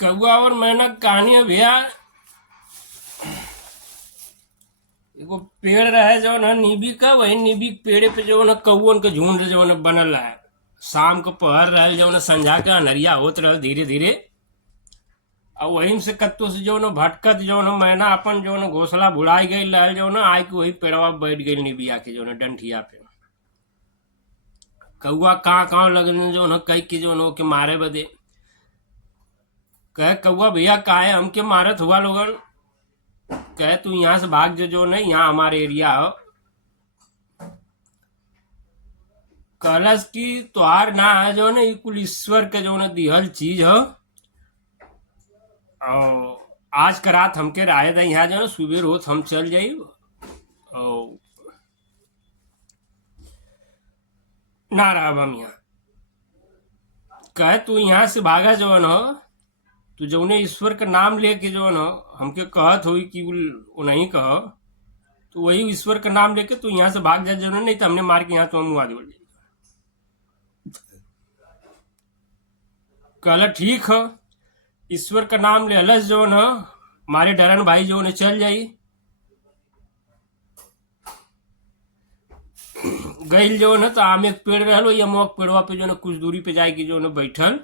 कौआ और मैना कहानी है भैया। एगो पेड़ रहे जो ना नीबी का, वही नीबी के पेड़े पे जो ना कौवन के झुंड जो ना बनल रहे। शाम को पहर रहे जो ना संझा के अनरिया होत रहे धीरे धीरे। और वहीं से कत्तो से जो ना भटकत जो ना मैना अपन जो ना घोसला भुलाई गई रहे जो ना आय के वही पेड़वा पे बैठ गई निबिया के जो ना डंठिया पे। कौआ कहाँ कहाँ लगने जो ना कई के जो ना के मारे बदे। कहे कौआ भैया काहे हमके मारत हुआ लोगन। कहे तू यहाँ से भाग जो नहीं, यहाँ हमारे एरिया हो। कलश की त्योहार ना है जो ना ये कुल ईश्वर के जो ना दिहल चीज हो। और आज का रात हमके राय दे यहाँ जो ना सुबह रोज हम चल जाई। और ना रहा हम यहाँ। कहे तू यहाँ से भागा जो न हो। तू जौने ईश्वर का नाम लेके जो न हमके कहत हुई कि वो नहीं कह। तो वही ईश्वर का नाम लेके तू यहाँ से भाग जा जो ना, नहीं तो हमने मार के यहाँ तो हम मुआ दे। कहला ठीक है, ईश्वर का नाम ले अलस जो न मारे डरन भाई जो न चल जाई। गईल जो न तो आम एक पेड़ रहलो, ये मोक पेड़वा पे जो न कुछ दूरी पे जाएगी जो न बैठल।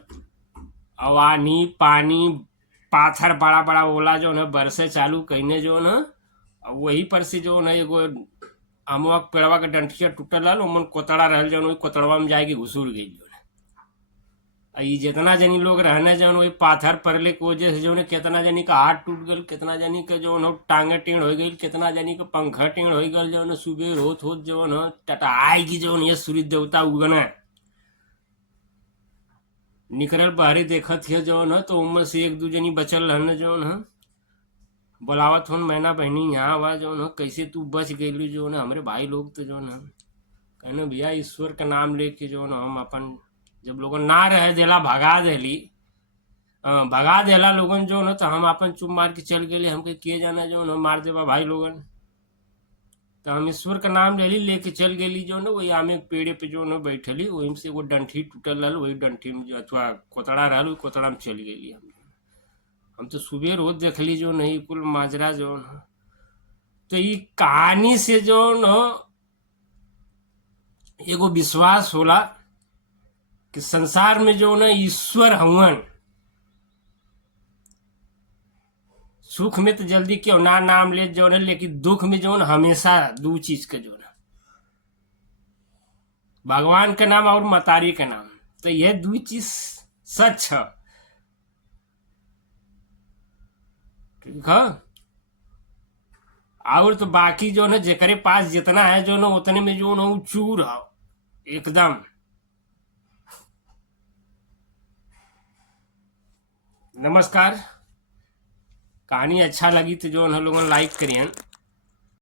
अवानी पानी पाथर बड़ा बड़ा ओला जो न बरसे चालू कहने जो न। वही पर से जो न एगो अमुआ पेड़वा के डंठिया टूटल रहल, ओमन कोतड़ा रहल जो न कोतड़वा में जाके घुसूर गई जो न। ई जितना जनी लोग रहने जौन वही पाथर पड़ले की वजह से जो न कितना जनी का हाथ टूट गल, कितना जनी के जो न टांगे टेढ़ हो गई, कितना जनी के पंखा टेढ़ हो गल जो न। सुबह होत होत जो न टटाएगी जो न ये सूर्य देवता उगना निकरल बाहरी देखत है जो न। तो उनमें से एक दू जनी बचल रहने जो न बोलावत हो मैना बहनी यहाँ आवा जो न, कैसे तू बच गई जो न। हमारे भाई लोग तो जो न कहने भैया ईश्वर का नाम लेके जो न हम अपन जब लोगन ना रहे देला भगा देली, भगा देला लोगन जो न तो हम अपन चुप मार के चल गए। हमके के जाना जो न मार देवा भाई लोगन। तो हम ईश्वर का नाम ले ली लेके चल गई जो न। वही आमे पेड़े पे जो न बैठली, वहीं से वो डंठी टूटल रहा, वही डंठी में जो अथवा कोतड़ा रहा वही कोतड़ा में चल गई। हम तो सुबह रोज देखली जो नहीं कुल माजरा जो न। तो ये कहानी से जो न एगो विश्वास होला कि संसार में जो न ईश्वर हवन। सुख में तो जल्दी क्यों ना नाम ले जो न, लेकिन दुख में जो न हमेशा दो चीज के जो न भगवान का नाम और मतारी का नाम। तो यह दो चीज सच है, ठीक है। और तो बाकी जो न जेकरे पास जितना है जो न उतने में जो न चूर है एकदम। नमस्कार। कहानी अच्छा लगी तो जो न लोगों लाइक करिए।